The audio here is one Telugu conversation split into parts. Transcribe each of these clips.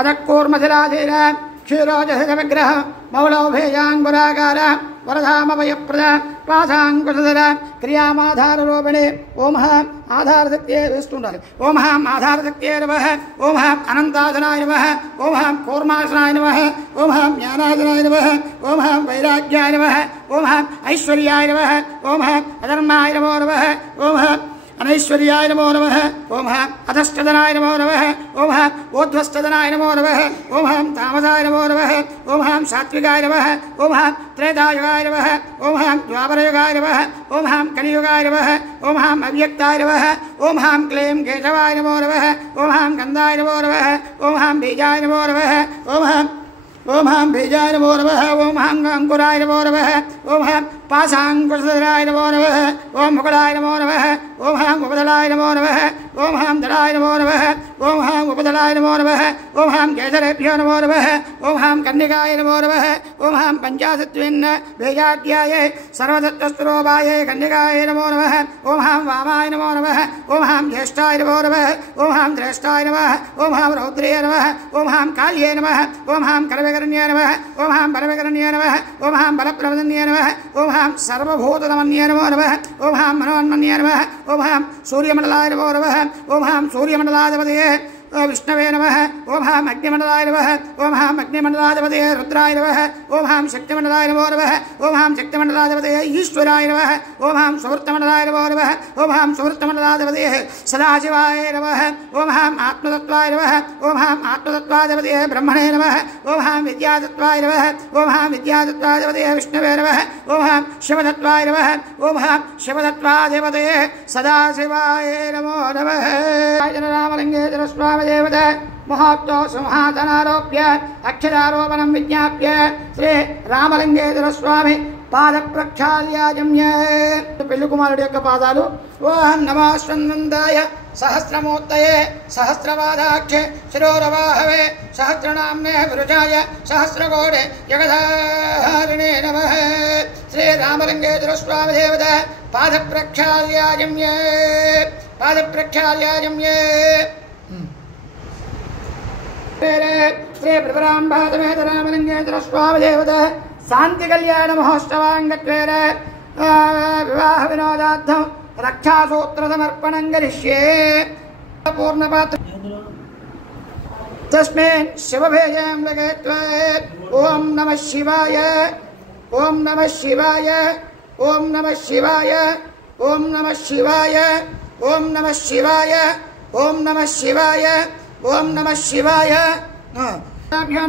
अदक्कूर्मशिलाधीर क्षीरोजहितविग्रह मौलौभेयाङ्गुराकार वरधामभयप्रद पाशाङ्कुशधर क्रियामाधाररूपिणे ओम आधारशक्त्यै विष्णुंडाలి ओम आधारशक्त्यै नमः ओम अनंतासनाय नमः ओम कूर्मासनाय नमः ओम ज्ञानासनाय नमः ओम वैराग्याय नमः ओम ऐश्वर्याय नमः ओम अधर्माय नमो नमः ओम अनैश्वर्याय नमो नमः ओम अधश्चदनाय नमो नमः ओम ऊर्ध्वस्थदनाय नमो नमः ओम तामसाय नमो नमः ओम सात्विकाय नमः ओम त्रेतायुगाय नमः ओम द्वापरयुगाय नमः ओम कलियुगाय नमः ओम अव्यक्ताय नमः ओम क्लीं केशवाय नमो नमः ओम गन्धाय नमो नमः ओम बीजाय नमो नमः ओम बीजाय नमो नमः ओम अंकुराय नमो नमः ओम पाशाङ्कुशधराय नमो नमः ओम मुकुलाय नमो नमः ओम उपदलाय नमो नमः ओम दलाय नमो नमः ओम उपदलाय नमो नमः ओम केसरेभ्यो नमो नमः ओम कन्निकाय नमो नमः ओम पंचाशत्विन् भेजाट्याय सर्वदत्तस्वरूपाय कन्निकाय नमो नमः ओम वामाय नमो नमः ओम ज्येष्ठाय नमो नमः ओम श्रेष्ठाय नमः ओम रौद्रे नमः ओम काल्ये नमः ओम करवकरण्ये नमः ओम परमकरण्ये नमः ओम बलप्रवदन्ये नमः ओम सर्वभूतनमन्ये नमो नमः ओम मनोन्मन्ये नमः ओम सूर्यमण्डलाय नमो नमः ओम सूर्यमण्डलाधिपतये विष्णवे नमः ओम अग्निमण्डलाय नमः ओम अग्निमण्डलाधिपतये रुद्राय नमः ओम शक्तिमण्डलाय नमो नमः ओम शक्तिमण्डलाधिपतये ईश्वराय नमः ओम सुवृत्तमण्डलाय नमो नमः ओम सुवृत्तमण्डलाधिपतये सदाशिवाय नमः ओम आत्मतत्त्वाय नमः ओम आत्मतत्त्वाधिपतये ब्रह्मणे नमः ओम विद्यातत्त्वाय नमः ओम विद्यातत्त्वाधिपतये विष्णवे नमः ओम शिवतत्त्वाय नमः ओम शिवतत्त्वाधिपतये सदाशिवाय नमो नमः। रामलिंगेश्वर स्वामी देवता महात्तो सुमहातनारोप्य अक्षरारोपणं विज्ञाप्य श्री रामलिंगेश्वर स्वामी पाद प्रक्षाళ్యాజమ్య పెళ్లి కుమారుడి యొక్క పాదాలు ఓం నమః స్వందాయ सहस्रमूर्तये सहस्रपादाक्षे शिरोरवाहवे सहस्रनाम्ने पुरुषाय सहस्रकोटे जगधारिणे नमः। श्री रामलिंगेश्वर स्वामी देवता पाद प्रक्षाళ్యాజమ్య श्री प्रभराम्बा समेत रामलिंगेश्वर स्वामी देवता शांति कल्याण महोत्सवांगत्वेन विवाह विनोदार्थं रक्षासूत्र समर्पणं करिष्ये। पूर्णपात्र तस्मिन् शिवभेजं लगयित्वा ओम नमः शिवाय ओम नमः शिवाय ओम नमः शिवाय ओम नमः शिवाय ओम नमः शिवाय ओम नमः शिवाय ओम नमः शिवाय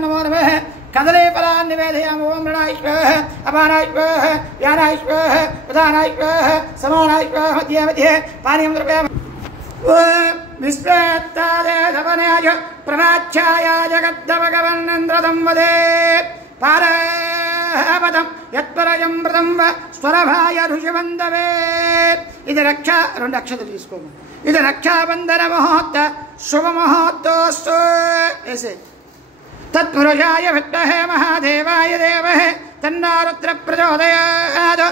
नमो नमः। कदले फलान् निवेदयामि ओम ऋणाय स्वाहा अपानाय स्वाहा व्यानाय स्वाहा प्रधानाय स्वाहा समानाय स्वाहा मध्ये मध्ये पानीयं द्रव्यामि। विश्वेत्तादे धवनाय प्रभाच्छाय जगद्भगवन्नन्द्रदं वदे पारपदं यत्परजं व्रतं व स्वरभाय ऋषिवन्दवे। ఇది రక్ష రెండు అక్షతలు తీసుకోమని ఇది రక్షాబంధన మహోత్త శుభ మహోత్తోస్తు ऐसे तत्पुरुषाय विद्महे महादेवाय देवहे तन्नो रुद्रः प्रचोदयात्।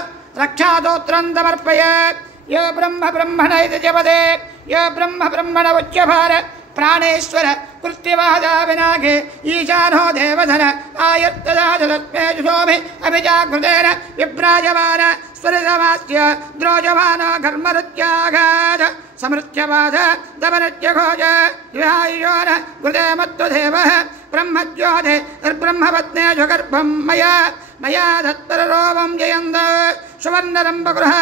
रक्षास्तोत्रं समर्पयेत् यो ब्रह्म ब्रह्मण इति जपते यो ब्रह्म ब्रह्मण उच्यभार प्राणेश्वर कृत्यवादा विनाके ईशानो देवधन आयत्तदातस्मे जुषोमि अभिजागृतेन विभ्राजमान स्वरसमास्य द्रोजमान कर्मरुत्याघात समृत्यवाद दमनत्यघोज विहायोन कृते मत्वदेवः ब्रह्मज्योते निर्ब्रह्मपत्ने जुगर्भं मया दत्तररोमं जयन्त सुवर्णरम्बगृह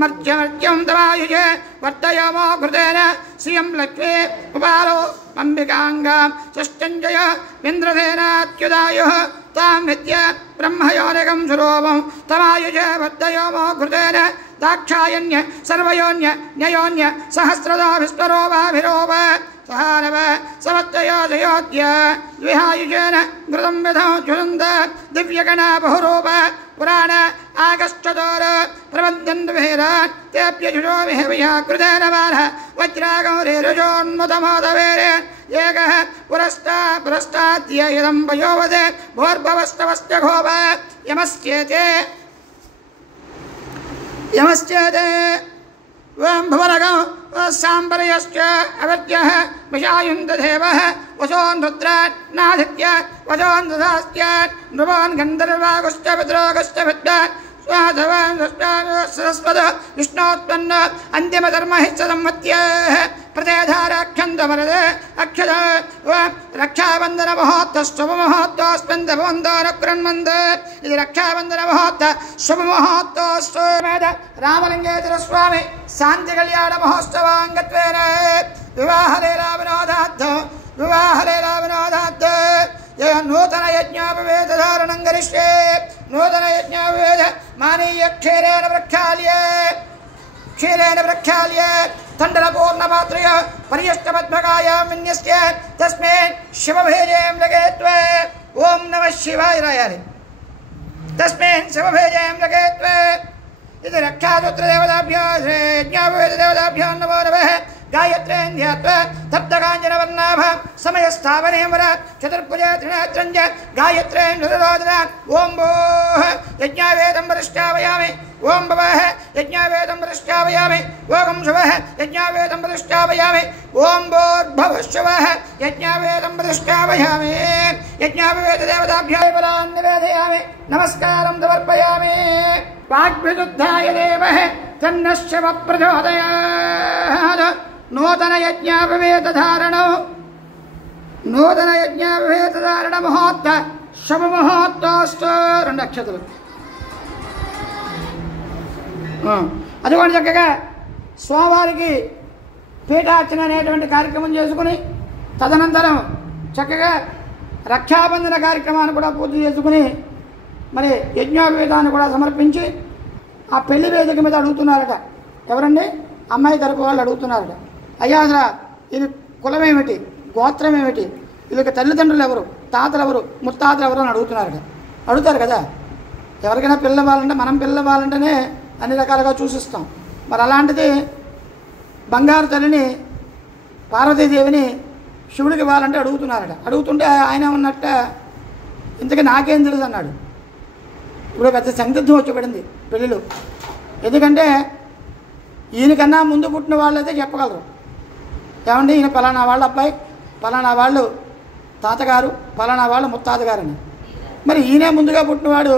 मर्त्यमर्त्यं तवायुजे वर्तयामो कृतेन श्रियं लक्ष्मी उपालो अंबिकांगां षष्ठञ्जय इन्द्रसेनाच्युतायुः तां विद्य ब्रह्मयोनिकं स्वरूपं तवायुजे वर्तयामो कृतेन दाक्षायण्य सर्वयोन्य न्ययोन्य सहस्रदा विश्वरोपाभिरोप सहानव सवत्तयोदयोद्य द्विहायुजेन घृतं विधौ ज्वलन्त दिव्यगणा बहुरूप पुराण आगश्चतोर प्रबन्धन्वेरान् तेऽप्यजुषोमिहविया कृतेन बालः वज्रागौरेरुजोन्मुतमोदवेरेन् एकः पुरस्ताद्य इदं वयोवदे भोर्भवस्तवस्य घोप यमश्चेते ఓం భువనగం సాంబరయశ్చ అవర్త్యః విషాయుందదేవః వశోన్ రుద్రాట్ నాదిత్య వశోన్ దదాస్త్యాట్ నృవాన్ గంధర్వాగుశ్చ పితృగుశ్చ విద్వాన్ సరస్వత విష్ణోత్పన్న అంతిమధర్మహిత్సంవత్య ప్రతేధారాఖ్యంతమరద అక్షద రక్షాబంధన మహోత్త శుభమహోత్తోస్మిందవందోనుకృణ్మంద ఇది రక్షాబంధన మహోత్త శుభమహోత్తోస్వేద రామలింగేశ్వర స్వామి శాంతి కళ్యాణ మహోత్సవాంగత్వేన వివాహలేరావినోదార్థ నూతన యజ్ఞోపవేదధారణం గరిష్యే నూతన యజ్ఞోపవేద మానీయ క్షీరేణ ప్రక్షాళ్య తండలపూర్ణపాత్రయ పర్యష్టపద్మకాయాం విన్యస్య తస్మిన్ శివభేజయం లగేత్వ ఓం నమః శివాయ రాయాలి తస్మిన్ శివభేజయం లగేత్వ ఇది రక్షాసూత్రదేవతాభ్యో యజ్ఞోపవేదదేవతాభ్యో నమో నమః गायत्रीं ध्यात्वा तप्तकाञ्चनवर्णाभ समयस्थापने वर चतुर्भुजे त्रिनेत्रञ्च गायत्रीं निरोधना ओं भोः यज्ञावेदं वरिष्ठावयामि ओं भवः यज्ञावेदं वरिष्ठावयामि ओं शुभः यज्ञावेदं वरिष्ठावयामि ओं भूर्भुवः शुभः यज्ञावेदं वरिष्ठावयामि यज्ञावेददेवताभ्यो बलान् निवेदयामि नमस्कारं समर्पयामि वाग्विशुद्धाय देवः तन्नः शिवः प्रचोदयात् नूतन यज्ञापवेतधारण मुहूर्त शुभ मुहूर्तोस्तु రెండు అక్షతలు అదిగోండి చక్కగా స్వామివారికి పీఠార్చన అనేటువంటి కార్యక్రమం చేసుకుని తదనంతరం చక్కగా రక్షాబంధన కార్యక్రమాన్ని కూడా పూర్తి చేసుకుని మరి యజ్ఞోపవేతాన్ని కూడా సమర్పించి ఆ పెళ్లి వేదిక మీద అడుగుతున్నారట. ఎవరండి? అమ్మాయి తరపు వాళ్ళు అడుగుతున్నారట. అయ్యా అసలు ఇది కులమేమిటి, గోత్రం ఏమిటి, వీళ్ళకి తల్లిదండ్రులు ఎవరు, తాతలు ఎవరు, ముత్తాతలు ఎవరు అని అడుగుతున్నారట. అడుగుతారు కదా, ఎవరికైనా పిల్ల ఇవ్వాలంటే మనం పిల్ల ఇవ్వాలంటేనే అన్ని రకాలుగా చూసిస్తాం. మరి అలాంటిది బంగారు తల్లిని పార్వతీదేవిని శివుడికి ఇవ్వాలంటే అడుగుతున్నారట. అడుగుతుంటే ఆయన ఉన్నట్ట ఇంతకీ నాకేం తెలుసు అన్నాడు. ఇప్పుడు పెద్ద సందిగ్ధం వచ్చి పడింది పెళ్ళిలో. ఎందుకంటే ఈయనకన్నా ముందు పుట్టిన వాళ్ళైతే చెప్పగలరు, ఏమండి ఈయన పలానా వాళ్ళ అబ్బాయి, పలానా వాళ్ళు తాతగారు, పలానా వాళ్ళు ముత్తాతగారని. మరి ఈయనే ముందుగా పుట్టినవాడు,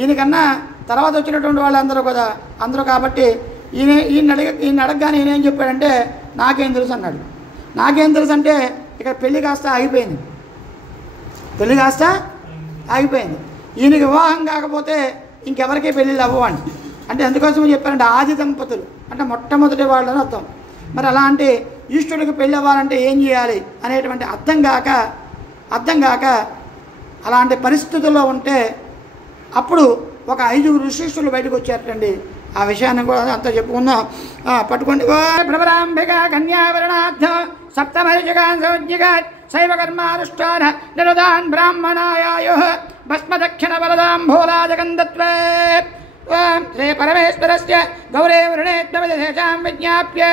ఈయనకన్నా తర్వాత వచ్చినటువంటి వాళ్ళు అందరూ కదా, అందరూ కాబట్టి ఈయన అడగగానే ఈయన ఏం చెప్పాడంటే నాకేం తెలుసు అన్నాడు. నాకేం తెలుసు అంటే ఇక్కడ పెళ్ళి కాస్త ఆగిపోయింది. ఈయనకి వివాహం కాకపోతే ఇంకెవరికి పెళ్ళిళ్ళు అవ్వండి అంటే ఎందుకోసం చెప్పారంటే ఆది దంపతులు అంటే మొట్టమొదటి వాళ్ళని అర్థం. మరి అలాంటి ఈశ్వరుడికి పెళ్ళి అవ్వాలంటే ఏం చేయాలి అనేటువంటి అర్థం కాక అలాంటి పరిస్థితుల్లో ఉంటే అప్పుడు ఒక 5 ఋషిష్యులు బయటకు వచ్చారటండి. ఆ విషయాన్ని కూడా అంతా చెప్పుకుందాం. పట్టుకోండి. భ్రమరాంబిక కన్యావరణార్థ సప్తమరిషికాన్ సౌజ్ఞికాన్ శైవకర్మానుష్ఠాన నిరుదాన్ బ్రాహ్మణాయాయు భస్మదక్షిణ వరదాంభూలాజగంధత్వే శ్రీ పరమేశ్వరస్య గౌరే వృణేత్వవిదేశాం విజ్ఞాప్య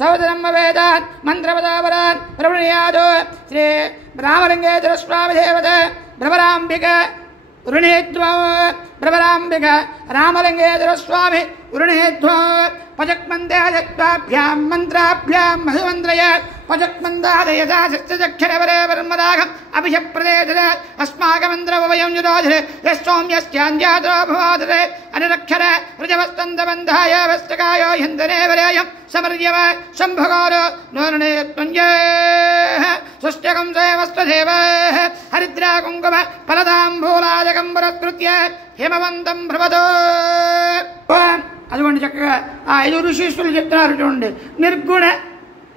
సౌదరం వేదాన్ మంత్రపదావరాన్ ప్రవృణీయాదు శ్రీ రామలింగేశ్వర స్వామి దేవత భ్రమరాంబిక భ్రమరాంబిక రామలింగేశ్వర స్వామి వృణేత్వం పజక్మందాభ్యాం మంత్రాభ్యాం మధుమంత్రయ పజక్మందాదయదాక్షరవరే బ్రహ్మరాగం అభిషప్రదేశ అస్మాకమంత్రవయం నిరోధరే యస్సౌమ్యస్యాంజాతో భవాదరే అనిరక్షర రుజవస్తందబంధాయ వస్తకాయో హిందనే వరేయం సమర్యవ శంభగోరో నోరణే త్వంజే సుష్ట్యకం సేవస్వదేవ హరిద్రా కుంకుమ ఫలదాంభూలాజకం పురస్కృత్య హిమవంతం భ్రవతో. అదిగోండి చక్కగా ఆ 5 ఋషిష్యులు చెప్తున్నారు చూడండి. నిర్గుణ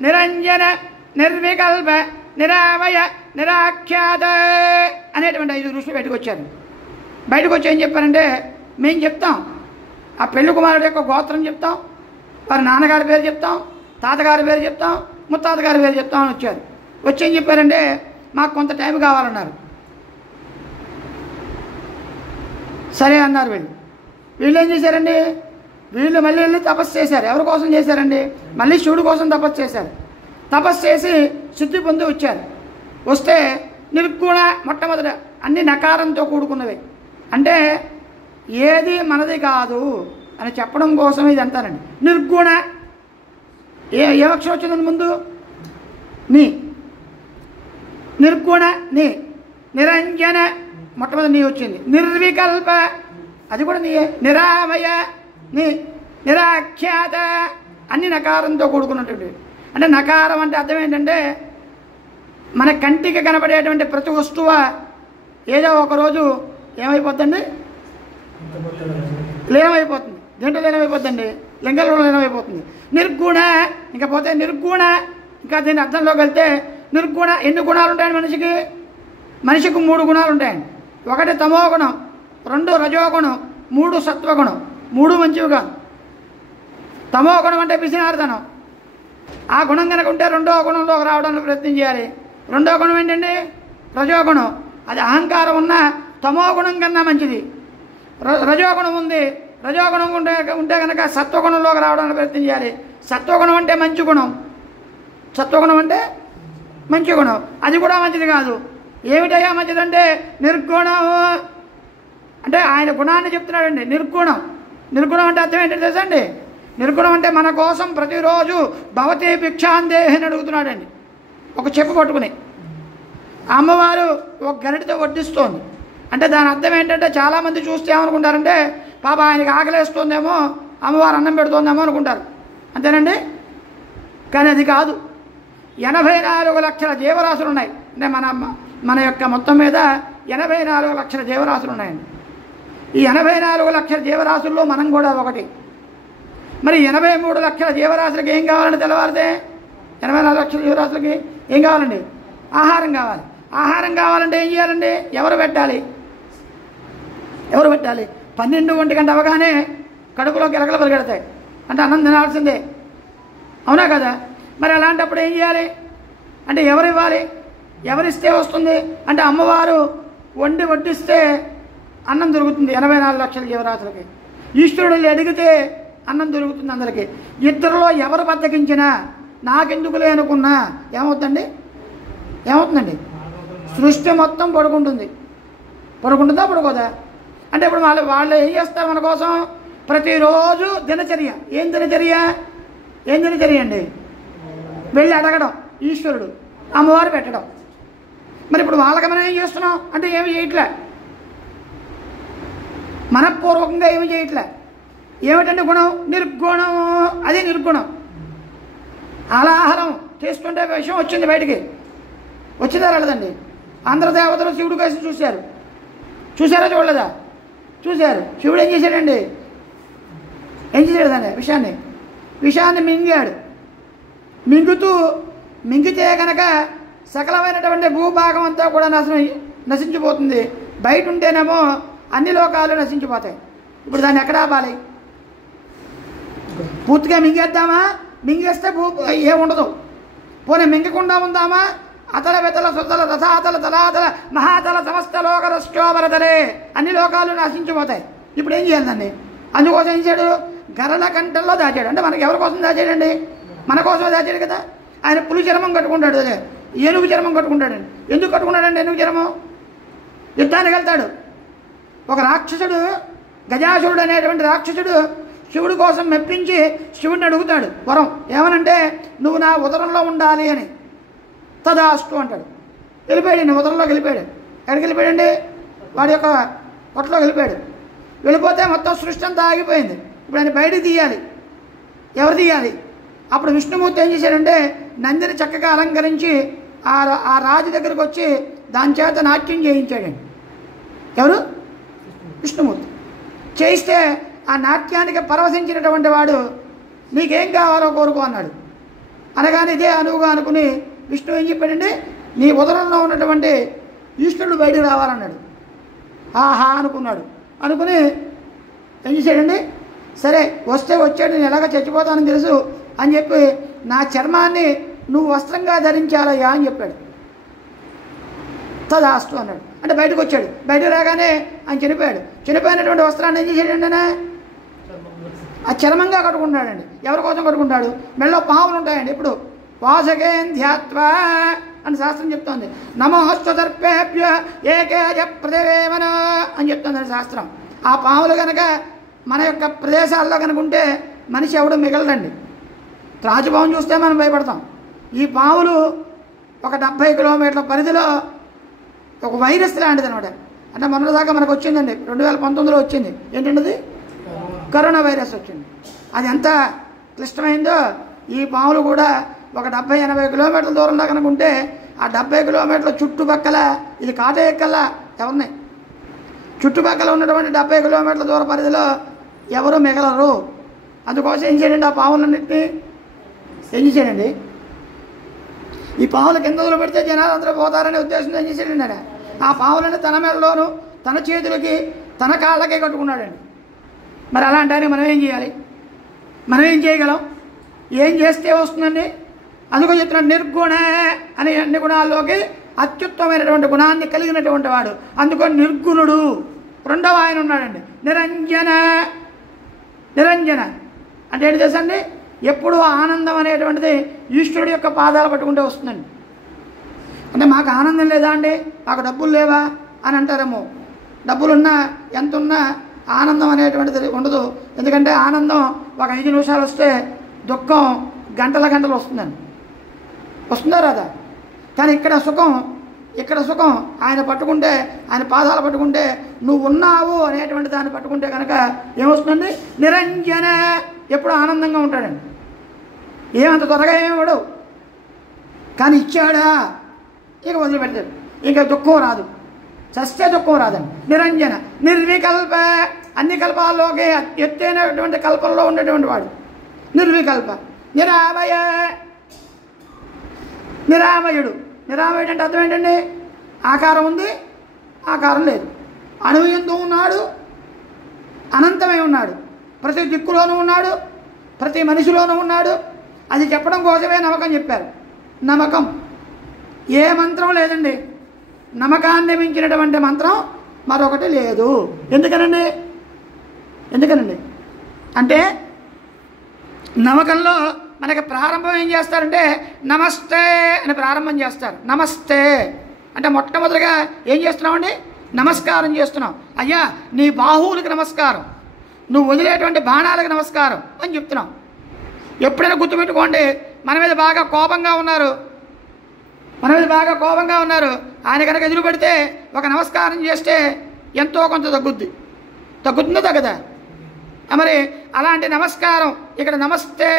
నిరంజన నిర్వికల్ప నిరామయ నిరాఖ్యాత అనేటువంటి 5 ఋషులు బయటకు వచ్చారు. బయటకు వచ్చి ఏం చెప్పారంటే మేము చెప్తాం, ఆ పెళ్లి కుమారుడు యొక్క గోత్రం చెప్తాం, వారి నాన్నగారి పేరు చెప్తాం, తాతగారి పేరు చెప్తాం, ముత్తాతగారి పేరు చెప్తాం అని వచ్చారు. వచ్చి ఏం చెప్పారంటే మాకు కొంత టైం కావాలన్నారు. సరే అన్నారు. వీళ్ళు ఏం చేశారండి, వీళ్ళు మళ్ళీ వెళ్ళి తపస్సు చేశారు. ఎవరి కోసం చేశారండి? మళ్ళీ శివుడి కోసం తపస్సు చేశారు. తపస్సు చేసి సిద్ధి పొంది వచ్చారు. వస్తే నిర్గుణ మొట్టమొదట అన్ని నకారంతో కూడుకున్నవి, అంటే ఏది మనది కాదు అని చెప్పడం కోసం ఇది అంతానండి. నిర్గుణ ఏ అక్షరం వచ్చింది ముందు? నీ. నిర్గుణ నీ. నిరంజన మొట్టమొదటి నీ వచ్చింది. నిర్వికల్ప అది కూడా నీయే. నిరామయ నీ. నిరాఖ్యాత అన్ని నకారంతో కూడుకున్నటువంటి. అంటే నకారం అంటే అర్థం ఏంటంటే మన కంటికి కనబడేటువంటి ప్రతి వస్తువు ఏదో ఒకరోజు ఏమైపోద్దండి? లీనమైపోతుంది. దేంట్లో లీనమైపోద్దండి? లింగంలో లీనమైపోతుంది. నిర్గుణ ఇంకా పోతే నిర్గుణ. ఇంకా దీని అర్థంలోకి వెళ్తే నిర్గుణ ఎన్ని గుణాలు ఉంటాయండి మనిషికి? మనిషికి 3 గుణాలు ఉంటాయండి. 1 తమో గుణం, 2 రజోగుణం, 3 సత్వగుణం. 3 మంచివి కాదు. తమో గుణం అంటే పిసినారితనం. ఆ గుణం కనుక ఉంటే 2వ గుణంలోకి రావడానికి ప్రయత్నం చేయాలి. 2వ గుణం ఏంటండి? రజోగుణం. అది అహంకారం ఉన్న తమో గుణం కన్నా మంచిది. రజోగుణం ఉంది. రజోగుణం ఉంటే కనుక సత్వగుణంలోకి రావడానికి ప్రయత్నం చేయాలి. సత్వగుణం అంటే మంచి గుణం. సత్వగుణం అంటే మంచి గుణం. అది కూడా మంచిది కాదు. ఏమిటయ్యా మంచిదంటే నిర్గుణం. అంటే ఆయన గుణాన్ని చెప్తున్నాడండి. నిర్గుణం. నిర్గుణం అంటే అర్థం ఏంటంటే తెలుసా అండి? నిర్గుణం అంటే మన కోసం ప్రతిరోజు భవతే భిక్షాందేహి అని అడుగుతున్నాడండి. ఒక చెప్పు పట్టుకుని అమ్మవారు ఒక గరిటతో వడ్డిస్తోంది. అంటే దాని అర్థం ఏంటంటే చాలామంది చూస్తే ఏమనుకుంటారంటే పాప ఆయనకి ఆకలేస్తుందేమో, అమ్మవారు అన్నం పెడుతుందేమో అనుకుంటారు. అంతేనండి? కానీ అది కాదు. 84 లక్షల జీవరాశులు ఉన్నాయి. అంటే మన యొక్క మొత్తం మీద 84 లక్షల జీవరాశులు ఉన్నాయండి. ఈ 84 లక్షల జీవరాశుల్లో మనం కూడా ఒకటి. మరి 83 లక్షల జీవరాశులకి ఏం కావాలండి? తెల్లవారితే 84 లక్షల జీవరాశులకి ఏం కావాలండి? ఆహారం కావాలి. ఆహారం కావాలంటే ఏం చేయాలండి? ఎవరు పెట్టాలి? 12 గంట అవగానే కడుపులోకి ఎలకలు పరిగెడతాయి. అంటే అన్నం తినాల్సిందే. అవునా కదా? మరి అలాంటప్పుడు ఏం చేయాలి అంటే ఎవరు ఇవ్వాలి? ఎవరిస్తే వస్తుంది అంటే అమ్మవారు వడ్డిస్తే అన్నం దొరుకుతుంది 84 లక్షల జీవరాశులకి. ఈశ్వరుడు అడిగితే అన్నం దొరుకుతుంది అందరికీ. ఇద్దరిలో ఎవరు బద్దకించినా నాకెందుకులే అనుకున్నా ఏమవుతుందండి? సృష్టి మొత్తం పడుకుంటుందా పడుకోదా? అంటే ఇప్పుడు వాళ్ళు ఏం చేస్తారు మన కోసం? ప్రతిరోజు దినచర్య. ఏం దినచర్య అండి? వెళ్ళి అడగడం ఈశ్వరుడు, అమ్మవారు పెట్టడం. మరి ఇప్పుడు వాళ్ళకి మనం ఏం చేస్తున్నాం అంటే ఏమి చేయట్లే. మనపూర్వకంగా ఏమి చేయట్లే. ఏమిటంటే గుణం? నిర్గుణం. అది నిర్గుణం. అలాహారం చేస్తుంటే విషయం వచ్చింది బయటికి. వచ్చిందా రాలేదండి? అందరు దేవతలు శివుడు కలిసి చూశారా చూడలేదా? చూశారు. శివుడు ఏం చేశాడు దాన్ని? విషాన్ని మింగాడు. మింగితే కనుక సకలమైనటువంటి భూభాగం అంతా కూడా నశించిపోతుంది. బయట ఉంటేనేమో అన్ని లోకాలు నశించిపోతాయి. ఇప్పుడు దాన్ని ఎక్కడ ఆపాలి? పూర్తిగా మింగేద్దామా? మింగేస్తే ఏముండదు. పోనీ మింగకుండా ఉందామా? అతల వెతల సుతల రసాతల తలాతల మహాతల సమస్త లోక రష్టోవరతలే అన్ని లోకాలు నశించిపోతాయి. ఇప్పుడు ఏం చేయాలి దాన్ని? అందుకోసం ఏం చేశాడు? గరల కంటల్లో దాచాడు. అంటే మనకి ఎవరి కోసం దాచాడండి? మన కోసమే దాచాడు కదా. ఆయన పులి చర్మం కట్టుకుంటాడు, ఏనుగు చర్మం కట్టుకుంటాడండి. ఎందుకు కట్టుకున్నాడండి ఏనుగు చర్మం? యుద్ధానికి వెళ్తాడు. ఒక రాక్షసుడు, గజాసురుడు అనేటువంటి రాక్షసుడు శివుడి కోసం మెప్పించి శివుడిని అడుగుతాడు వరం. ఏమనంటే నువ్వు నా ఉదరంలో ఉండాలి అని. తదాస్తు అంటాడు. వెళ్ళిపోయాడు. ఉదరంలోకి వెళ్ళిపోయాడు. ఎక్కడికి వెళ్ళిపోయాడండి? వాడి యొక్క పొట్టలోకి వెళ్ళిపోయాడు. వెళ్ళిపోతే మొత్తం సృష్టి అంతా ఆగిపోయింది. ఇప్పుడు ఆయన బయటికి తీయాలి. ఎవరు తీయాలి? అప్పుడు విష్ణుమూర్తి ఏం చేశాడంటే నందిని చక్కగా అలంకరించి ఆ రాజు దగ్గరికి వచ్చి దాని చేత నాట్యం చేయించాడండి. ఎవరు? విష్ణుమూర్తి. చేయిస్తే ఆ నాట్యానికి పరవశించినటువంటి వాడు నీకేం కావాలో కోరుకో అన్నాడు. అనగానే ఇదే అనువుగా అనుకుని విష్ణు ఏం చెప్పాడండి? నీ ఉదరంలో ఉన్నటువంటి ఈశ్వరుడు బయటకు రావాలన్నాడు. ఆహా అనుకున్నాడు. అనుకుని ఏం చేశాడండి? సరే వస్తే వచ్చాడు, నేను ఎలాగ చచ్చిపోతానని తెలుసు అని చెప్పి నా చర్మాన్ని నువ్వు వస్త్రంగా ధరించాలయ్యా అని చెప్పాడు. తదాస్తు అన్నాడు. అంటే బయటకు వచ్చాడు. బయటకు రాగానే ఆయన చనిపోయాడు. చనిపోయినటువంటి వస్త్రాన్ని ఏం చేశాడండి? ఆ చర్మంగా కట్టుకుంటాడండి. ఎవరి కోసం కట్టుకుంటాడు? మెళ్ళో పాములు ఉంటాయండి. ఇప్పుడు వాసకేంధ్యాత్వా అని శాస్త్రం చెప్తోంది. నమోస్తర్పేభ్య ఏకేజ ప్రతివేమన అని చెప్తుంది శాస్త్రం. ఆ పాములు కనుక మన యొక్క ప్రదేశాల్లో కనుక ఉంటే మనిషి ఎవడు మిగలదండి. త్రాచుపాము చూస్తే మనం భయపడతాం. ఈ పాములు ఒక 70 కిలోమీటర్ల పరిధిలో ఒక వైరస్ లాంటిది అనమాట. అంటే మొన్నటిదాకా మనకు వచ్చిందండి, 2019లో వచ్చింది. ఏంటంటే కరోనా వైరస్ వచ్చింది. అది ఎంత క్లిష్టమైందో. ఈ పాములు కూడా ఒక 70-80 కిలోమీటర్ల దూరంలో కనుక ఉంటే ఆ 70 కిలోమీటర్ల చుట్టుపక్కల ఇది కాటేయక్కల్లా ఎవరిని చుట్టుపక్కల ఉన్నటువంటి 70 కిలోమీటర్ల దూర పరిధిలో ఎవరు మిగలరు. అందుకోసం ఏం చేయండి, ఆ పాములన్నింటినీ ఏం చేశాడండి, ఈ పాములు కింద వదిలిపెడితే జనాలు అందరూ పోతారనే ఉద్దేశంతో ఏం చేశాడండి ఆయన ఆ పాములని తన మెడలోను తన చేతులకి తన కాళ్ళకే కట్టుకున్నాడండి. మరి అలాంటి ఆయన మనం ఏం చేయాలి? మనం ఏం చేయగలం? ఏం చేస్తే వస్తుందండి? అందుకో చెప్తున్నాడు నిర్గుణ అనే అన్ని గుణాల్లోకి అత్యుత్తమైనటువంటి గుణాన్ని కలిగినటువంటి వాడు. అందుకని నిర్గుణుడు. రెండవ ఆయన ఉన్నాడండి నిరంజన. నిరంజన అంటే ఏంటి తెలుసండి? ఎప్పుడు ఆనందం అనేటువంటిది ఈశ్వరుడు యొక్క పాదాలు పట్టుకుంటే వస్తుందండి. అంటే మాకు ఆనందం లేదా అండి, మాకు డబ్బులు లేవా అని అంటారేమో. డబ్బులున్నా ఎంతున్నా ఆనందం అనేటువంటిది ఉండదు. ఎందుకంటే ఆనందం ఒక 5 నిమిషాలు వస్తే దుఃఖం గంటల గంటలు వస్తుందండి. వస్తుందా రాదా? కానీ ఇక్కడ సుఖం ఆయన పట్టుకుంటే, ఆయన పాదాలు పట్టుకుంటే నువ్వు ఉన్నావు అనేటువంటి దాన్ని పట్టుకుంటే కనుక ఏమొస్తుందండి? నిరంజన. ఎప్పుడు ఆనందంగా ఉంటాడండి. ఏమంత త్వరగా ఏమివాడు, కానీ ఇచ్చాడా ఇక వదిలిపెట్టాడు. ఇంకా దుఃఖం రాదు, చస్తే దుఃఖం రాదండి. నిరంజన. నిర్వికల్ప. అన్ని కల్పాల్లోకి ఎత్తైనటువంటి కల్పంలో ఉండేటువంటి వాడు నిర్వికల్ప. నిరామయ. నిరామయుడు. నిరామయుడు అంటే అర్థం ఏంటండి? ఆకారం ఉంది, ఆకారం లేదు. అణువు యందు ఉన్నాడు, అనంతమై ఉన్నాడు. ప్రతి దిక్కులోనూ ఉన్నాడు, ప్రతి మనిషిలోనూ ఉన్నాడు. అది చెప్పడం కోసమే నమ్మకం చెప్పారు. నమ్మకం ఏ మంత్రం లేదండి. నమ్మకాన్ని మించినటువంటి మంత్రం మరొకటి లేదు. ఎందుకనండి అంటే నమ్మకంలో మనకి ప్రారంభం ఏం చేస్తారంటే నమస్తే అని ప్రారంభం చేస్తారు. నమస్తే అంటే మొట్టమొదటిగా ఏం చేస్తున్నామండి? నమస్కారం చేస్తున్నాం. అయ్యా నీ బాహువులకు నమస్కారం, నువ్వు వదిలేటువంటి బాణాలకు నమస్కారం అని చెప్తున్నాం. ఎప్పుడైనా గుర్తుపెట్టుకోండి, మన మీద బాగా కోపంగా ఉన్నారు, ఆయన కనుక ఎదురు పెడితే ఒక నమస్కారం చేస్తే ఎంతో కొంత తగ్గుతుందో తగ్గదా? మరి అలాంటి నమస్కారం ఇక్కడ నమస్తే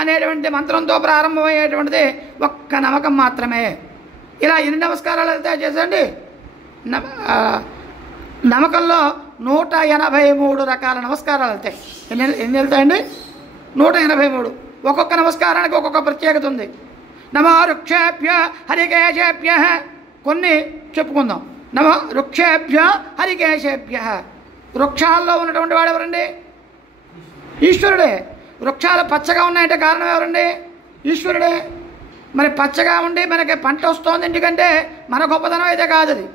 అనేటువంటి మంత్రంతో ప్రారంభమయ్యేటువంటిది ఒక్క నమ్మకం మాత్రమే. ఇలా ఎన్ని నమస్కారాలు వెళ్తాయో చేసండి. నమ్మకంలో 183 రకాల నమస్కారాలు వెళ్తాయి. ఎన్ని వెళ్తాయండి? 183. ఒక్కొక్క నమస్కారానికి ఒక్కొక్క ప్రత్యేకత ఉంది. నమో వృక్షేభ్య హరికేశేభ్య. కొన్ని చెప్పుకుందాం. నమో వృక్షేభ్య హరికేశేభ్య. వృక్షాల్లో ఉన్నటువంటి వాడు ఎవరండి? ఈశ్వరుడే. వృక్షాలు పచ్చగా ఉన్నాయంటే కారణం ఎవరండి? ఈశ్వరుడే. మరి పచ్చగా ఉండి మనకి పంట వస్తుంది ఎందుకంటే మన గొప్పతనం అయితే కాదు. అది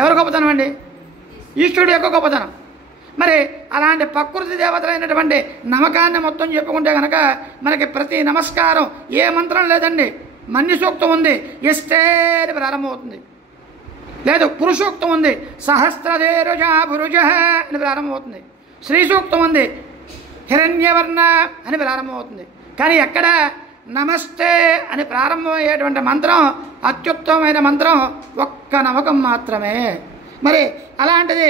ఎవరి గొప్పతనం అండి? ఈశ్వరుడు యొక్క గొప్పతనం. మరి అలాంటి ప్రకృతి దేవతలైనటువంటి నమ్మకాన్ని మొత్తం చెప్పుకుంటే కనుక మనకి ప్రతి నమస్కారం ఏ మంత్రం లేదండి. మన్య సూక్తం ఉంది, ఇస్తే అని ప్రారంభమవుతుంది. లేదు పురుషోక్తం ఉంది, సహస్రధేరుజా భురుజ అని ప్రారంభమవుతుంది. శ్రీ సూక్తం ఉంది, హిరణ్యవర్ణ అని ప్రారంభమవుతుంది. కానీ ఎక్కడ నమస్తే అని ప్రారంభమయ్యేటువంటి మంత్రం అత్యుత్తమైన మంత్రం ఒక్క నమ్మకం మాత్రమే. మరి అలాంటిది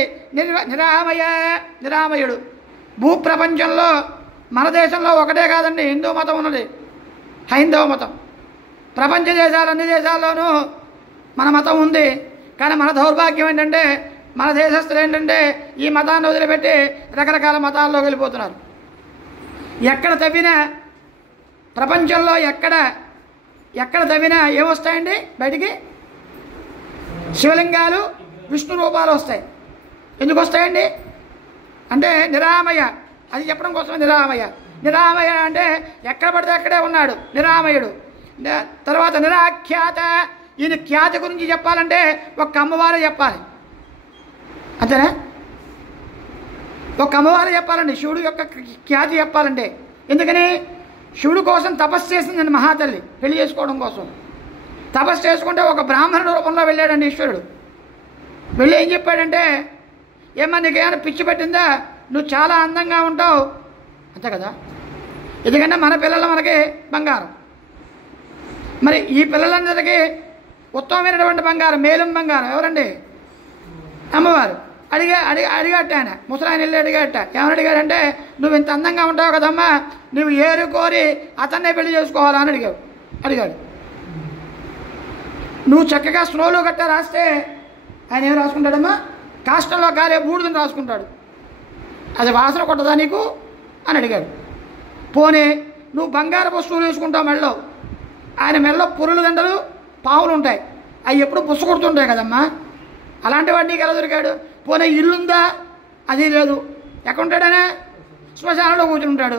నిరామయుడు. భూప్రపంచంలో మన దేశంలో ఒకటే కాదండి, హిందూ మతం ఉన్నది, హైందవ మతం. ప్రపంచ దేశాలు అన్ని దేశాల్లోనూ మన మతం ఉంది. కానీ మన దౌర్భాగ్యం ఏంటంటే మన దేశస్తులు ఏంటంటే ఈ మతాన్ని వదిలిపెట్టి రకరకాల మతాల్లోకి వెళ్ళిపోతున్నారు. ఎక్కడ తవ్వినా ప్రపంచంలో ఎక్కడ తవ్వినా ఏమొస్తాయండి బయటికి? శివలింగాలు, విష్ణు రూపాలు వస్తాయి. ఎందుకు వస్తాయండి అంటే నిరామయ. అది చెప్పడం కోసమే నిరామయ అంటే ఎక్కడ పడితే అక్కడే ఉన్నాడు నిరామయుడు. తర్వాత నిరాఖ్యాత. ఈయన ఖ్యాతి గురించి చెప్పాలంటే ఒక అమ్మవారు చెప్పాలి, అంతేనా? ఒక అమ్మవారు చెప్పాలండి శివుడు యొక్క ఖ్యాతి చెప్పాలంటే. ఎందుకని? శివుడు కోసం తపస్సు చేసిందండి మహాతల్లి పెళ్లి చేసుకోవడం కోసం. తపస్సు చేసుకుంటే ఒక బ్రాహ్మణుడు రూపంలో వెళ్ళాడండి ఈశ్వరుడు. వెళ్ళి ఏం చెప్పాడంటే, ఏమన్నా నీకేమైనా పిచ్చి పెట్టిందా, నువ్వు చాలా అందంగా ఉంటావు, అంతే కదా, ఎందుకంటే మన పిల్లలు మనకి బంగారం. మరి ఈ పిల్లలందరికీ ఉత్తమమైనటువంటి బంగారం, మేలుం బంగారం ఎవరండి? అమ్మవారు. అడిగట్ట ఆయన, ముసలాయన వెళ్ళి అడిగట్ట. ఏమని అడిగాడంటే, నువ్వు ఇంత అందంగా ఉంటావు కదమ్మా, నువ్వు ఏరు కోరి అతన్నే పెళ్లి చేసుకోవాలా అని అడిగాడు. నువ్వు చక్కగా స్నోలో గట్ట రాస్తే ఆయన ఏం రాసుకుంటాడమ్మా? కాష్టంలో కాలే బూడిదని రాసుకుంటాడు. అది వాసన కొట్టదా నీకు అని అడిగాడు. పోనీ నువ్వు బంగారు వస్తువులు వేసుకుంటావు మెళ్ళలో, ఆయన మెళ్ళలో పురుల దండలు పావులు ఉంటాయి, అవి ఎప్పుడు బుస్స కొడుతుంటాయి కదమ్మా, అలాంటి వాడు నీకు ఎలా దొరికాడు? పోనీ ఇల్లుందా? అది లేదు. ఎక్కడుంటాడనే? శ్మశానంలో కూర్చుంటాడు.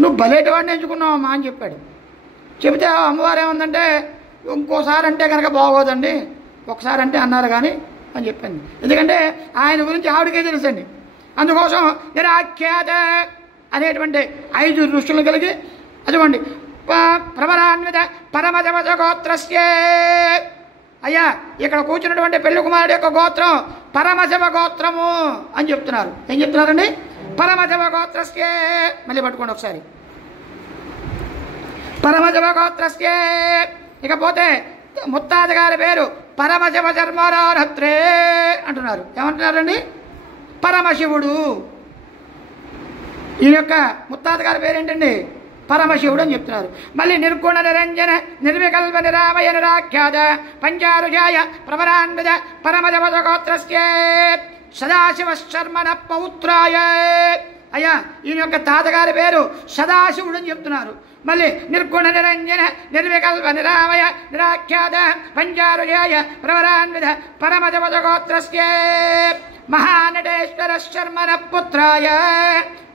నువ్వు బలేటి వాడిని ఎంచుకున్నావమ్మా అని చెప్పాడు. చెబితే అమ్మవారు ఏమందంటే, ఇంకోసారి అంటే కనుక బాగోదండి, ఒకసారి అంటే అన్నారు కానీ అని చెప్పింది. ఎందుకంటే ఆయన గురించి ఆవిడకే తెలుసండి. అందుకోసం నిరాఖ్యాత అనేటువంటి 5 ఋషులు కలిగి, అదిగోండి ప్రవరాన్విత పరమజవజ గోత్రస్యే. అయ్యా ఇక్కడ కూర్చున్నటువంటి పెళ్లి కుమారుడు యొక్క గోత్రం పరమజవ గోత్రము అని చెప్తున్నారు. ఏం చెప్తున్నారండి? పరమజవ గోత్రస్యే. మళ్ళీ పట్టుకోండి ఒకసారి, పరమజవ గోత్రస్యే. ఇకపోతే ముత్తాత గారి పేరు పరమశివ చర్మరారత్రే అంటున్నారు. ఏమంటున్నారండి? పరమశివుడు. ఈయన యొక్క ముత్తాత గారి పేరేంటండి? పరమశివుడు అని చెప్తున్నారు. మళ్ళీ నిర్గుణ నిరంజన నిర్వికల్ప నిరామయ నిరాఖ్యాత పంచారుజాయ ప్రవరాన్విత పరమజవజ గోత్రస్యే సదాశివ శర్మణ పౌత్రాయ. అయ్యా ఈయన యొక్క తాతగారి పేరు సదాశివుడు అని చెప్తున్నారు. మళ్ళీ నిర్గుణ నిరంజన నిర్వికల్ప నిరామయ నిరాఖ్యాత పంచారుజాయ ప్రవరాన్విత పరమజవజ గోత్రస్యే మహానటేశ్వర శర్మణ పుత్రాయ.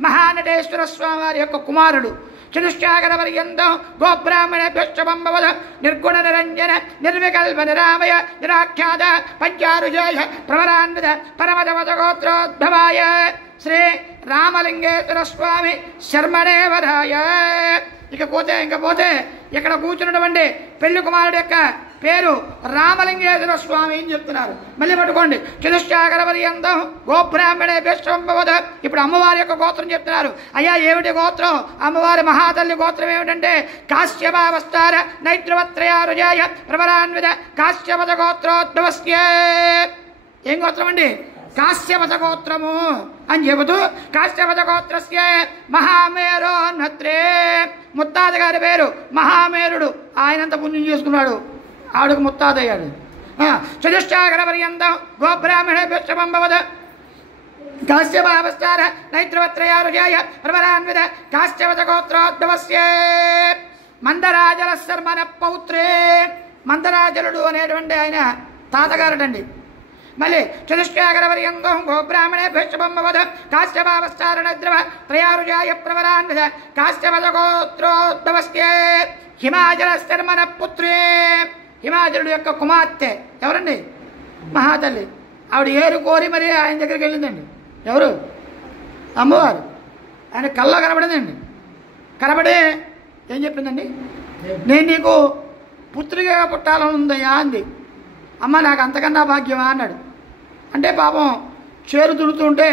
మహానటేశ్వర స్వామి వారి యొక్క కుమారుడు. చతుష్టాగర పర్యంతం గోబ్రాహ్మణ భ్యష్టబంబవద నిర్గుణ నిరంజన నిర్వికల్ప నిరామయ నిరాఖ్యాత పంచారుజాయ ప్రవరాన్విత పరమజవజ గోత్రోద్భవాయ శ్రీ రామలింగేశ్వర స్వామి శర్మణేవరాయ. ఇకపోతే ఇక్కడ కూర్చున్నటువంటి పెళ్లి కుమారుడు యొక్క పేరు రామలింగేశ్వర స్వామి అని చెప్తున్నారు. మళ్ళీ పట్టుకోండి, చతుష్టాగర పర్యంతం గోబ్రాహ్మణే భ్యష్టంబవద. ఇప్పుడు అమ్మవారి యొక్క గోత్రం చెప్తున్నారు. అయ్యా ఏమిటి గోత్రం? అమ్మవారి మహాతల్లి గోత్రం ఏమిటంటే కాశ్యపావస్తార నైత్రవత్రయారుజాయ ప్రవరాన్విత కాశ్యపద గోత్రోద్భవస్య. ఏం గోత్రం అండి? కాశ్యపద గోత్రము అని చెబుతూ కాశ్యపద గోత్రస్య మహామేరోన్నత్రే. ముత్తాత గారి పేరు మహామేరుడు. ఆయనంత పుణ్యం చేసుకున్నాడు, ఆవిడకు ముత్తాత అయ్యాడు. చతుష్టాగర పర్యంతం గోబ్రాహ్మణ భ్యష్టంబవద కాశ్యపావస్తార నైత్రవత్రయారుజాయ ప్రవరాన్విత కాశ్యపద గోత్రోద్భవస్య మందరాజల శర్మణ పౌత్రే. మందరాజలుడు అనేటువంటి ఆయన తాతగారుడండి. మళ్ళీ చతుష్టాగర పర్యంతం గోబ్రాహ్మణే భ్యష్టంబవద కాశ్యపావస్తార నైత్రవ త్రయారుజాయ ప్రవరాన్విత కాశ్యపద గోత్రోద్భవస్య హిమాచల శర్మణ పుత్రే. హిమాచలుడు యొక్క కుమార్తె ఎవరండి? మహాతల్లి. ఆవిడ ఏరు కోరి మరి ఆయన దగ్గరికి వెళ్ళిందండి. ఎవరు? అమ్మవారు. ఆయన కల్లో కనబడిందండి. కనబడి ఏం చెప్పిందండి? నేను నీకు పుత్రిగా పుట్టాలని ఉందయ్యా అంది. అమ్మ నాకు అంతకన్నా భాగ్యమా అన్నాడు. అంటే పాపం చేరు దుడుతుంటే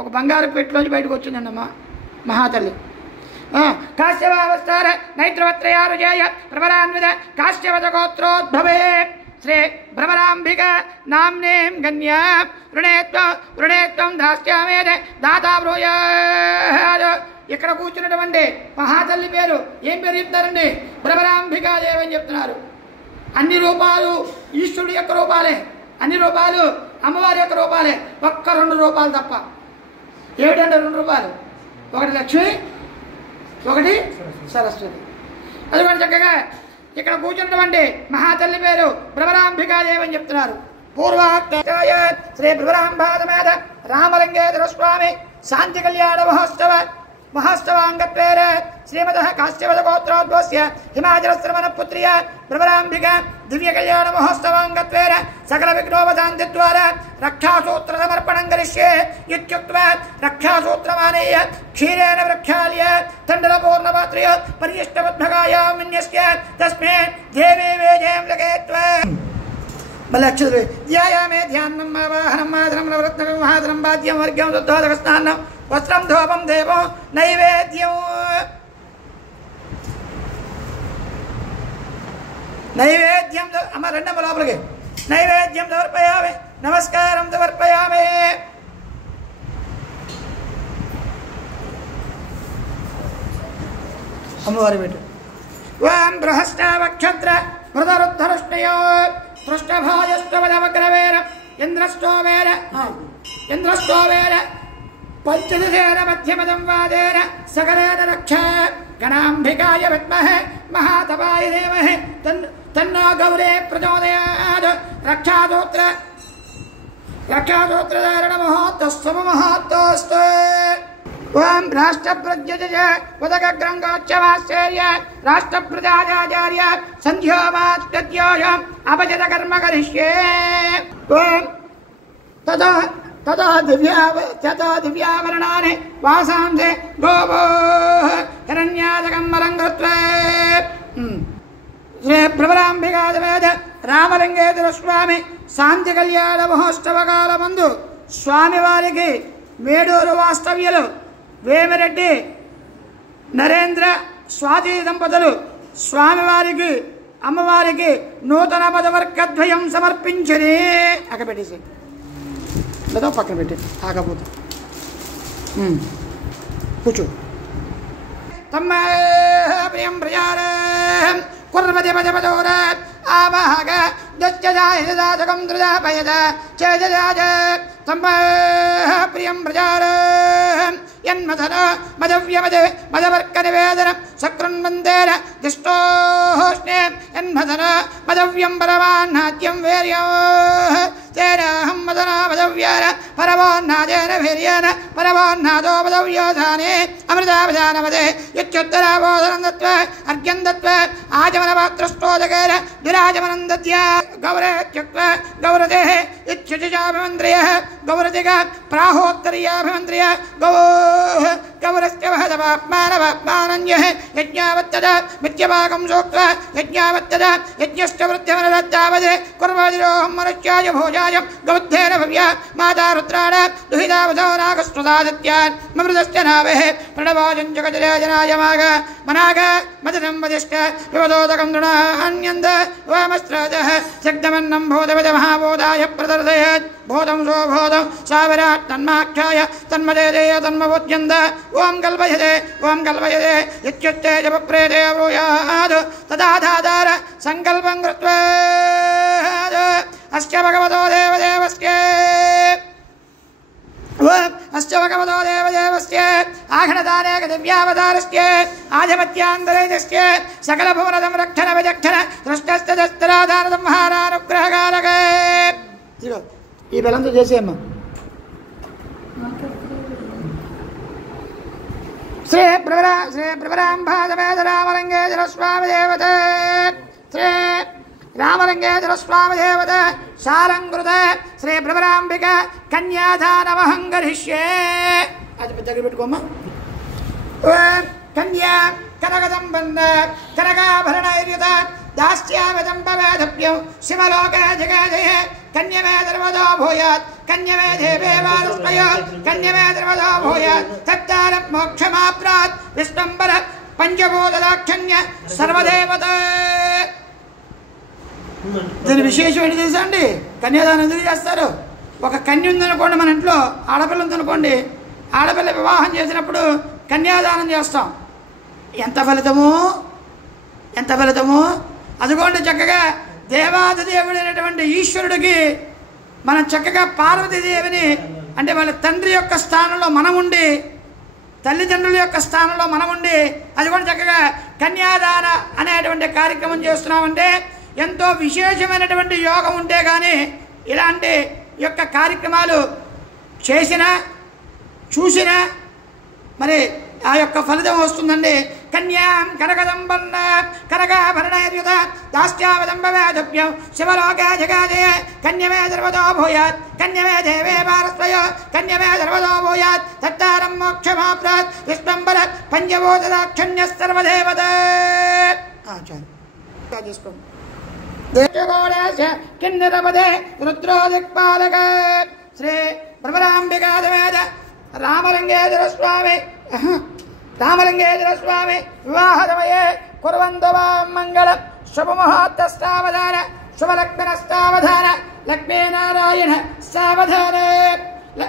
ఒక బంగారు పెట్టిలోంచి బయటకు వచ్చిందండి అమ్మ మహాతల్లి. కాశ్యపావస్తార నైత్రవత్రయారుజాయ ప్రవరాన్విత కాశ్యపద గోత్రోద్భవే శ్రీ భ్రమరాంబిక నామ్నేం గణ్య రుణేత్వం దాస్యామేదే దాతా బ్రూయాత్. ఇక్కడ కూర్చున్నటువంటి మహాతల్లి పేరు ఏం పేరు చెప్తారండి? భ్రమరాంబికాదేవి అని చెప్తున్నారు. అన్ని రూపాలు ఈశ్వరుడి యొక్క రూపాలే, అన్ని రూపాలు అమ్మవారి యొక్క రూపాలే, ఒక్క 2 రూపాలు తప్ప. ఏమిటంటే 2 రూపాలు? ఒకటి లక్ష్మి, ఒకటి సరస్వతి. అది కూడా చక్కగా ఇక్కడ కూర్చున్నటువంటి మహాతల్లి పేరు భ్రమరాంబికాదేవి అని చెప్తున్నారు. పూర్వాక్తాయ శ్రీ భ్రమరాంబాదమేద రామలింగేశ్వర స్వామి శాంతి కళ్యాణ మహోత్సవాంగత్వేన శ్రీమద కాశ్యపద గోత్రోద్భవస్య హిమాచల శ్రమణ పుత్రియ భ్రమరాంబిక దివ్య కళ్యాణ మహోత్సవాంగత్వేన సకల విఘ్నోపశాంతి ద్వారా రక్షాసూత్ర సమర్పణం కరిష్యే ఇత్యుక్త్వా రక్షాసూత్రమానేయ క్షీరేణ ప్రక్షాళ్య తండల పూర్ణపాత్రయ పర్యిష్టపద్భగాయాం విన్యస్య తస్మే దేవే వేజయం లకేత్వా. మళ్ళీ అక్షర ధ్యాయామే ధ్యానం వాహనం మాధనం నవరత్నం మహాధనం వాద్యం వర్గం శుద్ధోదక స్నానం వస్త్రం ధూపం దేవం నైవేద్యం నైవేద్యం అమ్మ రెండమ్మ లోపలికి నైవేద్యం సమర్పయామి నమస్కారం సమర్పయామి అమ్మవారి పెట్టు ఓం బృహస్పతిక్షత్ర మృతరుద్ధరుష్ణయో పృష్ఠభాజస్తవగ్రవేర ఇంద్రష్టోవేర పంచదశేన మధ్యమదం వాదేన సకలేన రక్ష గణాంబికాయ విద్మహే మహాతపాయ ధీమహి తన్నో గౌరే ప్రచోదయాత్ రక్షాసూత్రధారణ మహోత్తస్తవ మహోత్తస్తు ఓం రాష్ట్రప్రజ్ఞజ ఉదగ్రంగోచ్చవాశ్చర్య రాష్ట్రప్రజాచార్య సంధ్యోమాత్యోయం అపజత కర్మ కరిష్యే ఓం తతో దివ్యావరణాని వాసాంసే గోభో హిరణ్యాజకం మలంగృత్వే శ్రీ ప్రబలాంబికాదవేద రామలింగేశ్వర స్వామి శాంతి కళ్యాణ మహోత్సవ కాలమందు స్వామివారికి మేడూరు వాస్తవ్యులు వేమిరెడ్డి నరేంద్ర స్వాతి దంపతులు స్వామివారికి అమ్మవారికి నూతన పదవర్గద్వయం సమర్పించని అక్కడ పెట్టేసి లేదా పక్కన పెట్టి ఆకపోతే కూర్చో తమ్మ ప్రియం ప్రజారం కుర్వతి పదపదోర ఆవాహక దచ్చజాయజాతకం దృజాపయద చేజజాజ తమ్మ ప్రియం ప్రజారం యన్మధన మదవ్యమద మదవర్క నివేదన సకృన్వందేన దిష్టోష్ణే యన్మధన మదవ్యం పరమాన్నాద్యం వీర్యో తేనాహం మదన మదవ్యాన పరమోన్నాదేన వీర్యేన పరమోన్నాదో మదవ్యోధానే అమృతావధానమదే యుత్యుత్తరాబోధనం దత్వా అర్ఘ్యం దత్వా ఆచమనపాత్రష్టోదకేన దురాచమనం దద్యా గౌరేత్యుక్త్వా గౌరదేః ఇత్యుజాభిమంత్రియ గౌరదిగ ప్రాహోత్తరీయాభిమంత్రియ గౌరస్త్యవహదవాప్మానవాప్మానంజః యజ్ఞావత్తద మిథ్యభాగం సూక్త్వా యజ్ఞావత్తద యజ్ఞశ్చ వృద్ధ్యమనదత్తావదే కుర్వాదిరోహం మనుష్యాయ భోజాయ గౌద్ధేన భవ్య మాతా రుద్రాణ దుహితావధో నాగస్వదాదిత్యాన్ మమృతశ్చ నావే ప్రణవోజం జగజరాజనాయ మాగ మనాగ మదనం వదిష్ట వివదోదకం దృఢాన్యంద వామస్రాజః శబ్దమన్నం భూతవిద మహాబోధాయ ప్రదర్శయత్ భూతం సోభూతం సావిరాట్ తన్మాఖ్యాయ తన్మదేయ తన్మవోద్యంద ఓం కల్పయతే ఇత్యుక్తే జపప్రేతే బ్రూయాద్ తదాధాధార సంకల్పం కృత్వా అస్య భగవతో దేవదేవస్య అస్య భగవతో దేవదేవస్య ఆఘ్నదానేక దివ్యావతారస్య ఆధిపత్యాంతరేజస్య సకల భువన సంరక్షణ విచక్షణ దృష్టస్తరాధార సంహారానుగ్రహకారక ఈ బలంతో చేసేయమ్మా శ్రీ ప్రవరాంబాదవేద రామలింగేశ్వర స్వామి దేవత శ్రీ రామలింగేశ్వర స్వామి దేవత శాలంకృత శ్రీ ప్రవరాంబిక కన్యాదానమహం గరిష్యే అది దగ్గర పెట్టుకోమ్మా కన్యా కనకదంబంద కనకాభరణైర్యుత దాస్యామిదంబవేదభ్యం శివలోకే జగజయ కన్యమే ధర్మదో భూయాత్ కన్యమే దేవే వారుష్ణయ కన్యమే ధర్మదో భూయాత్ తత్తారం మోక్షమాప్రాత్ విష్ణంబర పంచభూతదాక్షణ్య సర్వదేవత. దీని విశేషం ఏంటి తెలుసా అండి? కన్యాదానం ఎందుకు చేస్తారు? ఒక కన్య ఉందనుకోండి, మన ఇంట్లో ఆడపిల్ల ఉందనుకోండి, ఆడపిల్ల వివాహం చేసినప్పుడు కన్యాదానం చేస్తాం. ఎంత ఫలితము అదిగోండి. చక్కగా దేవాదిదేవుడైనటువంటి ఈశ్వరుడికి మనం చక్కగా పార్వతీదేవిని, అంటే వాళ్ళ తండ్రి యొక్క స్థానంలో మనం ఉండి, తల్లిదండ్రుల యొక్క స్థానంలో మనం ఉండి, అది కూడా చక్కగా కన్యాదాన అనేటువంటి కార్యక్రమం చేస్తున్నామంటే ఎంతో విశేషమైనటువంటి యోగం ఉంటే కానీ ఇలాంటి యొక్క కార్యక్రమాలు చేసినా చూసినా మరి ఆ యొక్క ఫలితం వస్తుందండి. కన్యాం కనకదంబన్న కనకాభరణైర్యుత దాస్యావదంబవేదభ్యం శివలోకే జగాజయ కన్యమే సర్వదో భూయాత్ కన్యమే దేవే భారస్వయ కన్యమే సర్వదో భూయాత్ తత్తారం మోక్షమాప్రాత్ విష్ణంబర పంచభూతదాక్షణ్య సర్వదేవత. కిన్నరపదే రుద్రో దిక్పాలక శ్రీ ప్రవరాంబికాదవేద రామలింగేశ్వర స్వామి వివాహ సమయే కుర్వంతు మాం మంగళం శుభముహూర్తస్తావధాన శుభలగ్నస్తావధాన లక్ష్మీనారాయణ సావధాన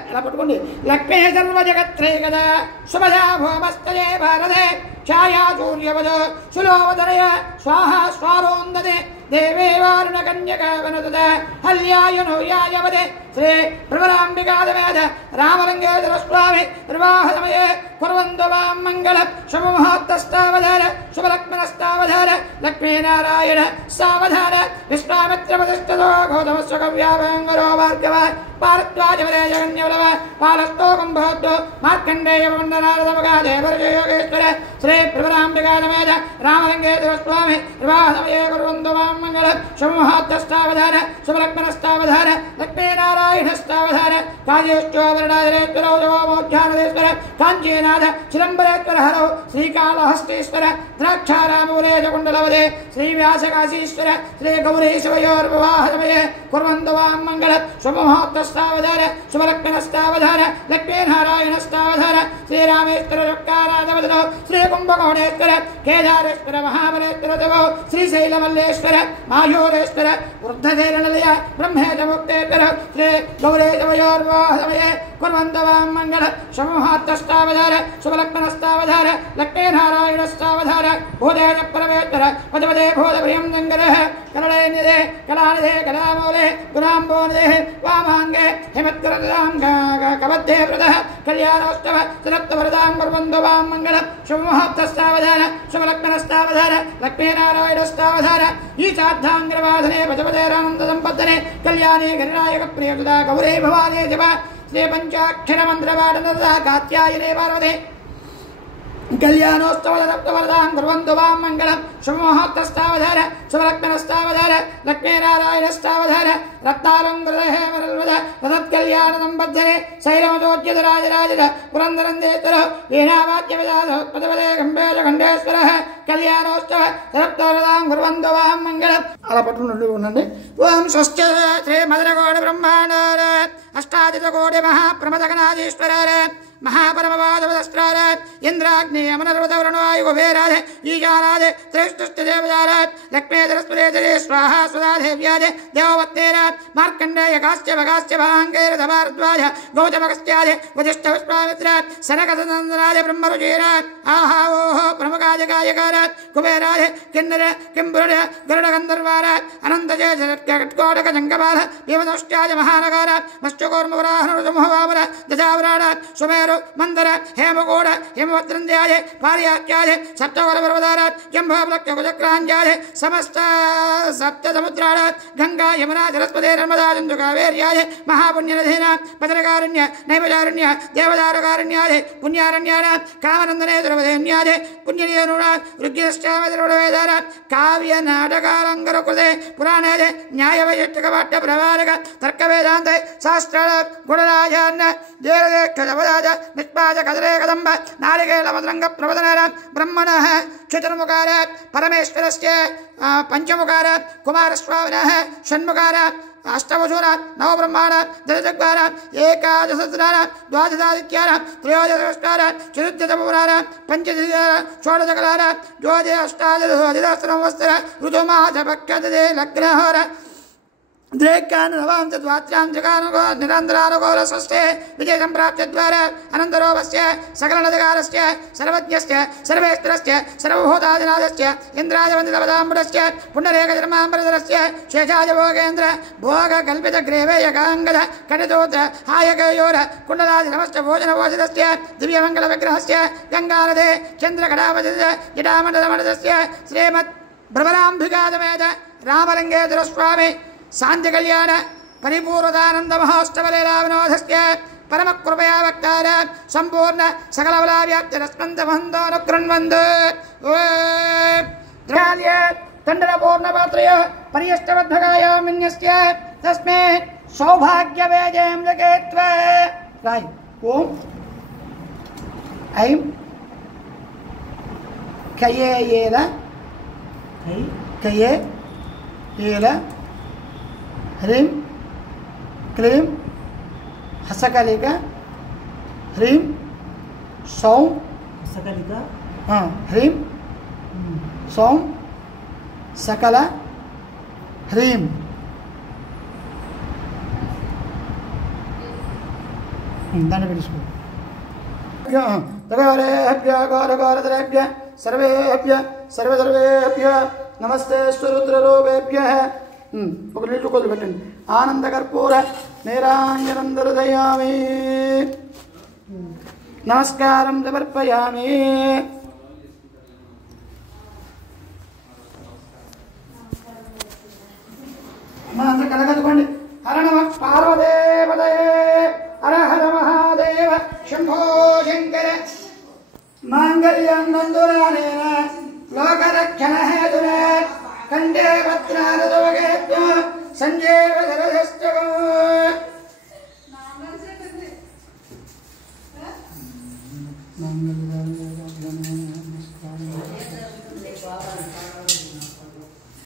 అలా పట్టుకోండి. లక్ష్మీ సర్వజగత్రే కదా శుభదా భూమస్తయే భారతే ఛాయా సూర్యవద సులోవదరయ స్వాహ స్వారోందదే దేవే వారుణ కన్యకా వనదుద హల్యాయనోయాయవదే శ్రీ ప్రవరాంబికాదవేద రామలింగేశ్వర స్వామి వివాహ సమయే కుర్వంతు మాం మంగళం శుభముహూర్తస్తావధాన శుభలగ్నస్తావధాన లక్ష్మీనారాయణ సావధాన విశ్వామిత్ర ప్రతిష్ఠతో గౌతమస్వ కవ్యాభయంకరో భార్గవ పారద్వాజవరే జగన్యవలవ పాలస్తోకం భవద్దు మార్కండేయ వందనారదమగా దేవరజయోగేశ్వర శ్రీ ప్రవరాంబికాదవేద రామలింగేశ్వర స్వామి వివాహ సమయే కుర్వంతు మాం మంగళం శుభముహూర్తస్తావధాన శుభలగ్నస్తావధాన లక్ష్మీనారాయణస్తావధాన కాళేశ్వరేశ్వర మోక్షానదేశ్వర కాంచీనాథ చిదంబరేశ్వర హరౌ శ్రీకాళహస్తీశ్వర ద్రాక్షారామూలేజకుండలవదే శ్రీవ్యాసకాశీశ్వర శ్రీ గౌరీశవయోర్వివాహ సమయే కుర్వంతు మాం మంగళం శుభముహూర్తస్తావధాన శుభలగ్నస్తావధాన లక్ష్మీనారాయణస్తావధాన శ్రీరామేశ్వర రుక్కారాధవదనో శ్రీ కుంభకోణేశ్వర కేదారేశ్వర మహాబలేశ్వర దేవో శ్రీశైలమల్లేశ్వర మాయూరేశ్వర వృద్ధధేరణలయ బ్రహ్మేశ ముక్తేశ్వర శ్రీ గౌరీశవయోర్వివాహ సమయే కుర్వంతు మాం మంగళం శుభముహూర్తస్తావధాన శుభలగ్నస్తావధాన లక్ష్మీనారాయణస్తావధాన భూదేన పరమేశ్వర పదపదే భూతప్రియం జంగరః కరళేనిదే కళానిదే కళామూలే గుణాంబోనిదే వామాంగే హిమత్కరదాం కబద్ధే ప్రదః కళ్యాణోత్సవ సురక్తవరదాం కుర్వంతు మాం మంగళం శుభముహూర్తస్తావధాన శుభలగ్నస్తావధాన లక్ష్మీనారాయణస్తావధాన ఈశాద్ధాంగ్రవాధనే పదపదే రానంద సంపద్దనే కళ్యాణే గరినాయక ప్రియసుదా గౌరీ భవానీ జప శ్రీ పంచాక్షర మంత్రవాడనదా కాత్యాయనే పార్వతే కళ్యాణోత్సవ సప్తవరదాం కుర్వంతు మాం మంగళం శుభముహూర్తస్తావధాన శుభలగ్నస్తావధాన లక్ష్మీనారాయణస్తావధాన రత్నాలంకృతహేమరల్వద తత్కళ్యాణ సంబద్ధనే శైలమతోజ్యతరాజరాజిత పురందరందేశ్వర వీణావాద్యవిదాసో పదపదే గంభేర ఖండేశ్వర కళ్యాణోత్సవ సప్తవరదాం కుర్వంతు మాం మంగళం. అలా పట్టుకుంటూ ఉండండి. ఓం స్వస్తి శ్రీ మదనకోటి బ్రహ్మాండ అష్టాదశకోటి మహాప్రమదగణాధీశ్వర महापरमवादवस्त्रार इंद्राग्नि अमनर्वतवरणवायु कुबेराधे ईशानाधे श्रेष्ठदेवदारात् लक्ष्मी सरस्वती स्वाहा स्वदादेव्याधे देववत्तेरात् मार्कण्डेय काश्यपकाश्य भाङ्गैरधभारद्वाज गौतमकस्याधे वजिष्ठविश्वामित्रात् सनकसनन्दनाधे ब्रह्मरुचीरात् आहा ओहो प्रमुखादिकायकारात् कुबेराधे किन्नर किम्बुर गरुडगन्धर्वारात् अनन्तजयकटकोटक जङ्गपाल देवदोष्ट्याज महानगारात् मत्स्यकूर्मवराहनुजमुहवामर दशावराणात् सुमेरु मंदर हेमकोड हेमवत्रंद्याजे पारियाख्याजे सप्तवरपर्वतारात् जम्भावलक्ष्यकुचक्राञ्जाजे समस्त सप्त समुद्राणात् गंगा यमुना सरस्वती नर्मदा सिन्धु कावेर्याजे महापुण्यनदीनां पतनकारुण्य नैमचारुण्य देवदारकारुण्याजे पुण्यारण्यानात् कामनन्दने द्रवदेन्याजे पुण्यनिधनुनात् ऋग्यश्चामद्रववेदानात् काव्य नाटकालङ्करकृते पुराणाजे न्यायवैशिष्ट्यकपाठ्य प्रवारक तर्कवेदान्ते शास्त्राणात् गुणराजान्न देवदेक्षजपदाज निष्पाज कदरे कदम्ब नारिकेल मदरंग प्रवदनात् ब्रह्मणः चतुर्मुखारात् परमेश्वरस्य पंचमुखारात् कुमारस्वामिनः षण्मुखारात् अष्टवशूरात् नवब्रह्माणात् दशजग्वारात् एकादशसहस्राणात् द्वादशादित्यानात् त्रयोदशसहस्राणात् चतुर्दशपुराणात् पंचदशानात् षोडशकलानात् द्वादश अष्टादशसहस्रवत्सर ऋतुमासपक्षदशे लग्नहोर द्वेकान् द्वात्रां जगानुगो निरन्तरानुगोलस्वस्ते विजय संप्राप्य द्वारा अनन्तरोपस्य सकलनदकारस्य सर्वज्ञस्य सर्वेश्वरस्य सर्वभूतादिनाथस्य इन्द्राजवन्दितपदाम्बुडस्य पुण्डरेकधर्माम्बरधरस्य शेषाय भोगेन्द्र भोगकल्पितग्रेवेयकाङ्गद कटितोत्र हायकयोर कुण्डलादिनमश्च भोजनभोजितस्य दिव्यमङ्गलविग्रहस्य गङ्गानदे चन्द्रकटावधित जटामण्डलमण्डलस्य श्रीमद् भ्रमराम्बिकासमेत रामलिंगेश्वर स्वामी शांति कल्याण परिपूर्वदानंद महोत्सवलीलाविनोदस्य परम कृपया वक्तार संपूर्ण सकल बलाव्याप्त रस्मन्तमहन्तो अनुकृण्वन्तु द्राल्य तण्डल पूर्ण पात्रय पर्यष्टबद्धकाय मिन्यस्य तस्मै सौभाग्यवेजयं जगेत्व राय ओम ऐं कयेयेल कयेयेल ह्रीं क्लीं हसकलिका హ్రీం సౌం సకలిక హ్రీం సౌం సకల హ్రీం దాన్ని పిలుచుకో గౌరగౌరగౌరధరేభ్య సర్వేభ్య సర్వసర్వేభ్య నమస్తే స్వరుద్రరూపేభ్య ఒక నీళ్ళు కొద్ది పెట్టండి ఆనందకర్పూర నీరాంజనం దర్శయామి నమస్కారం సమర్పయామి అందరూ కలగలుకోండి హర నమ పార్వదేవదయే హర హర మహాదేవ శంభో శంకర మాంగళ్యందురానేన లోకరక్షణ హేతున కంఠే భద్రాన సంజీవ